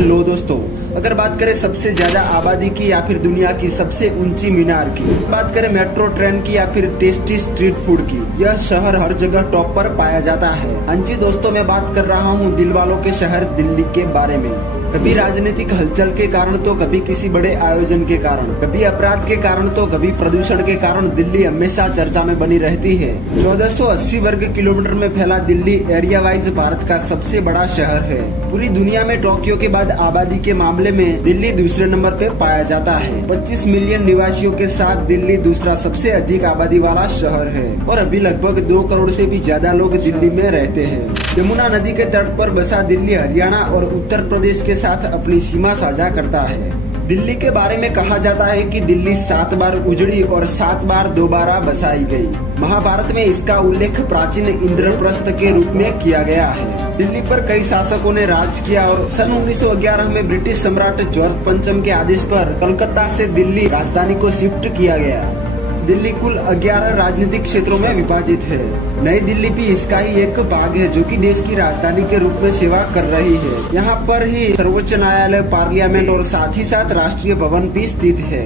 Hello दोस्तों, अगर बात करें सबसे ज्यादा आबादी की या फिर दुनिया की सबसे ऊंची मीनार की, बात करें मेट्रो ट्रेन की या फिर टेस्टी स्ट्रीट फूड की, यह शहर हर जगह टॉप पर पाया जाता है। हाँ जी दोस्तों, मैं बात कर रहा हूँ दिल वालों के शहर दिल्ली के बारे में। कभी राजनीतिक हलचल के कारण तो कभी किसी बड़े आयोजन के कारण, कभी अपराध के कारण तो कभी प्रदूषण के कारण दिल्ली हमेशा चर्चा में बनी रहती है। 1480 वर्ग किलोमीटर में फैला दिल्ली एरिया वाइज भारत का सबसे बड़ा शहर है। पूरी दुनिया में टोक्यो के बाद आबादी के मामले में दिल्ली दूसरे नंबर पे पाया जाता है। 25 मिलियन निवासियों के साथ दिल्ली दूसरा सबसे अधिक आबादी वाला शहर है और अभी लगभग 2 करोड़ से भी ज्यादा लोग दिल्ली में रहते हैं। यमुना नदी के तट पर बसा दिल्ली हरियाणा और उत्तर प्रदेश के साथ अपनी सीमा साझा करता है। दिल्ली के बारे में कहा जाता है कि दिल्ली 7 बार उजड़ी और 7 बार दोबारा बसाई गई। महाभारत में इसका उल्लेख प्राचीन इंद्रप्रस्थ के रूप में किया गया है। दिल्ली पर कई शासकों ने राज किया और सन 1911 में ब्रिटिश सम्राट जॉर्ज पंचम के आदेश पर कलकत्ता से दिल्ली राजधानी को शिफ्ट किया गया। दिल्ली कुल 11 राजनीतिक क्षेत्रों में विभाजित है। नई दिल्ली भी इसका ही एक भाग है जो कि देश की राजधानी के रूप में सेवा कर रही है। यहाँ पर ही सर्वोच्च न्यायालय, पार्लियामेंट और साथ ही साथ राष्ट्रीय भवन भी स्थित है।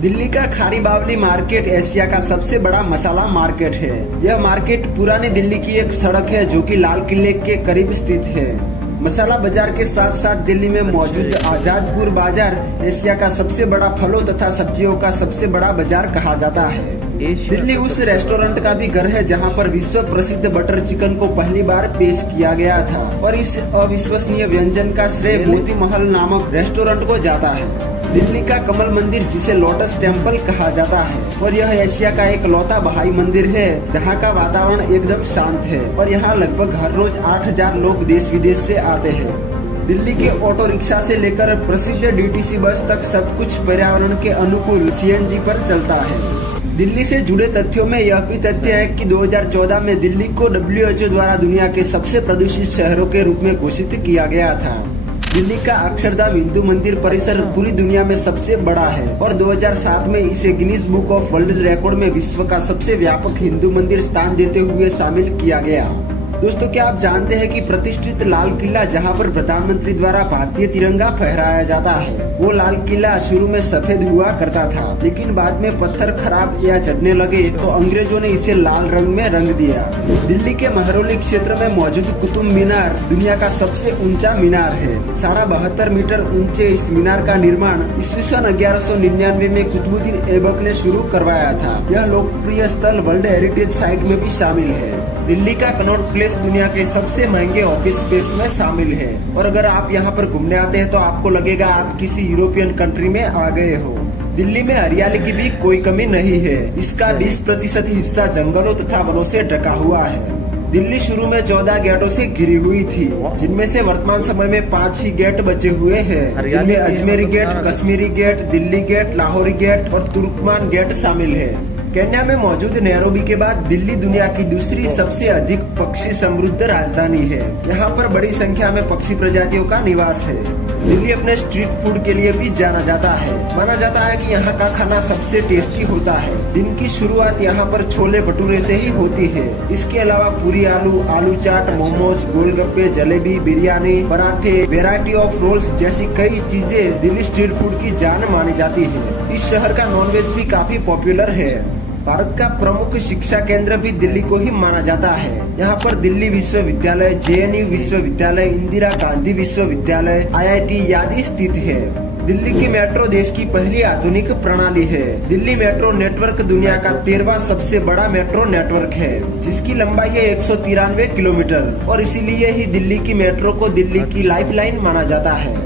दिल्ली का खारी बावली मार्केट एशिया का सबसे बड़ा मसाला मार्केट है। यह मार्केट पुरानी दिल्ली की एक सड़क है जो कि लाल किले के करीब स्थित है। मसाला बाजार के साथ साथ दिल्ली में मौजूद आजादपुर बाजार एशिया का सबसे बड़ा फलों तथा सब्जियों का सबसे बड़ा बाजार कहा जाता है। दिल्ली उस रेस्टोरेंट का भी घर है जहां पर विश्व प्रसिद्ध बटर चिकन को पहली बार पेश किया गया था और इस अविश्वसनीय व्यंजन का श्रेय मोती महल नामक रेस्टोरेंट को जाता है। दिल्ली का कमल मंदिर, जिसे लोटस टेम्पल कहा जाता है, और यह एशिया का एक लौता बहाई मंदिर है जहाँ का वातावरण एकदम शांत है और यहाँ लगभग हर रोज 8000 लोग देश विदेश से आते हैं। दिल्ली के ऑटो रिक्शा से लेकर प्रसिद्ध डीटीसी बस तक सब कुछ पर्यावरण के अनुकूल सीएनजी पर चलता है। दिल्ली से जुड़े तथ्यों में यह भी तथ्य है कि 2014 में दिल्ली को WHO द्वारा दुनिया के सबसे प्रदूषित शहरों के रूप में घोषित किया गया था। दिल्ली का अक्षरधाम हिंदू मंदिर परिसर पूरी दुनिया में सबसे बड़ा है और 2007 में इसे Guinness book of world record में विश्व का सबसे व्यापक हिंदू मंदिर स्थान देते हुए शामिल किया गया। दोस्तों, क्या आप जानते हैं कि प्रतिष्ठित लाल किला, जहां पर प्रधानमंत्री द्वारा भारतीय तिरंगा फहराया जाता है, वो लाल किला शुरू में सफेद हुआ करता था, लेकिन बाद में पत्थर खराब या चढ़ने लगे तो अंग्रेजों ने इसे लाल रंग में रंग दिया। दिल्ली के महरौली क्षेत्र में मौजूद कुतुब मीनार दुनिया का सबसे ऊंचा मीनार है। 72.5 मीटर ऊंचे इस मीनार का निर्माण ईस्वी सन 1199 में कुतुबुद्दीन ऐबक ने शुरू करवाया था। यह लोकप्रिय स्थल वर्ल्ड हेरिटेज साइट में भी शामिल है। दिल्ली का कनॉट प्लेस दुनिया के सबसे महंगे ऑफिस स्पेस में शामिल है और अगर आप यहाँ पर घूमने आते हैं तो आपको लगेगा आप किसी यूरोपियन कंट्री में आ गए हो। दिल्ली में हरियाली की भी कोई कमी नहीं है। इसका 20% हिस्सा जंगलों तथा वनों से ढका हुआ है। दिल्ली शुरू में 14 गेटों से घिरी हुई थी, जिनमें से वर्तमान समय में 5 ही गेट बचे हुए हैं, जिनमें Ajmeri gate, Kashmiri gate, Delhi gate, Lahori gate और तुर्कमान गेट शामिल है। केन्या में मौजूद नैरोबी के बाद दिल्ली दुनिया की दूसरी सबसे अधिक पक्षी समृद्ध राजधानी है। यहाँ पर बड़ी संख्या में पक्षी प्रजातियों का निवास है। दिल्ली अपने स्ट्रीट फूड के लिए भी जाना जाता है। माना जाता है कि यहाँ का खाना सबसे टेस्टी होता है। दिन की शुरुआत यहाँ पर छोले भटूरे से ही होती है। इसके अलावा पूरी आलू, आलू चाट, मोमोज, गोलगप्पे, जलेबी, बिरयानी, पराठे, वेराइटी ऑफ रोल्स जैसी कई चीजें दिल्ली स्ट्रीट फूड की जान मानी जाती है। इस शहर का नॉनवेज भी काफी पॉपुलर है। भारत का प्रमुख शिक्षा केंद्र भी दिल्ली को ही माना जाता है। यहाँ पर दिल्ली विश्वविद्यालय, JNU विश्वविद्यालय, इंदिरा गांधी विश्वविद्यालय, IIT आदि स्थित है। दिल्ली की मेट्रो देश की पहली आधुनिक प्रणाली है। दिल्ली मेट्रो नेटवर्क दुनिया का 13वां सबसे बड़ा मेट्रो नेटवर्क है, जिसकी लंबाई है 193 किलोमीटर और इसीलिए ही दिल्ली की मेट्रो को दिल्ली की लाइफलाइन माना जाता है।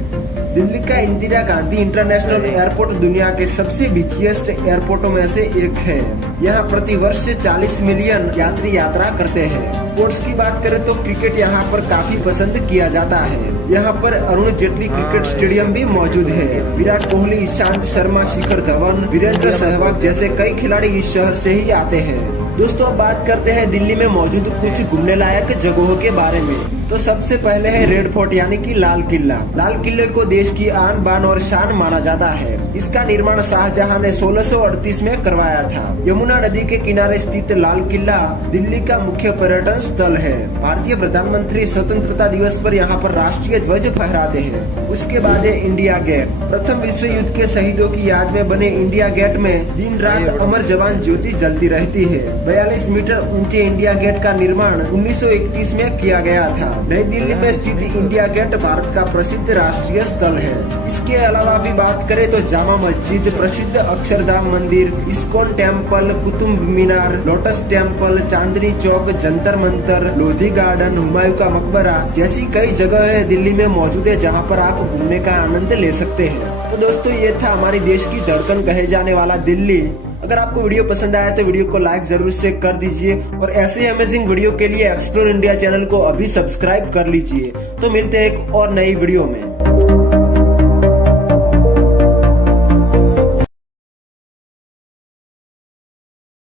दिल्ली का इंदिरा गांधी इंटरनेशनल एयरपोर्ट दुनिया के सबसे बिजिएस्ट एयरपोर्टों में से एक है। यहाँ प्रति वर्ष 40 मिलियन यात्री यात्रा करते हैं। स्पोर्ट्स की बात करें तो क्रिकेट यहाँ पर काफी पसंद किया जाता है। यहाँ पर अरुण जेटली क्रिकेट स्टेडियम भी मौजूद है। विराट कोहली, ईशांत शर्मा, शिखर धवन, वीरेंद्र सहवाग जैसे कई खिलाड़ी इस शहर से ही आते हैं। दोस्तों अब बात करते हैं दिल्ली में मौजूद कुछ घूमने लायक जगहों के बारे में। तो सबसे पहले है रेड फोर्ट यानी कि लाल किला। लाल किले को देश की आन बान और शान माना जाता है। इसका निर्माण शाहजहां ने 1638 में करवाया था। यमुना नदी के किनारे स्थित लाल किला दिल्ली का मुख्य पर्यटन स्थल है। भारतीय प्रधानमंत्री स्वतंत्रता दिवस पर यहाँ पर राष्ट्रीय ध्वज फहराते हैं। उसके बाद है इंडिया गेट। प्रथम विश्व युद्ध के शहीदों की याद में बने इंडिया गेट में दिन रात अमर जवान ज्योति जलती रहती है। 42 मीटर ऊंचे इंडिया गेट का निर्माण 1931 में किया गया था। नई दिल्ली में स्थित इंडिया गेट भारत का प्रसिद्ध राष्ट्रीय स्थल है। इसके अलावा भी बात करें तो जामा मस्जिद, प्रसिद्ध अक्षरधाम मंदिर, ISKCON temple, Qutub Minar, lotus temple, Chandni Chowk, Jantar Mantar, Lodhi garden, Humayun का मकबरा जैसी कई जगह है दिल्ली में मौजूद है जहाँ पर आप घूमने का आनंद ले सकते हैं। तो दोस्तों ये था हमारी देश की धड़कन कहे जाने वाला दिल्ली। अगर आपको वीडियो पसंद आया तो वीडियो को लाइक जरूर से कर दीजिए और ऐसे ही अमेजिंग वीडियो के लिए एक्सप्लोर इंडिया चैनल को अभी सब्सक्राइब कर लीजिए। तो मिलते हैं एक और नई वीडियो में।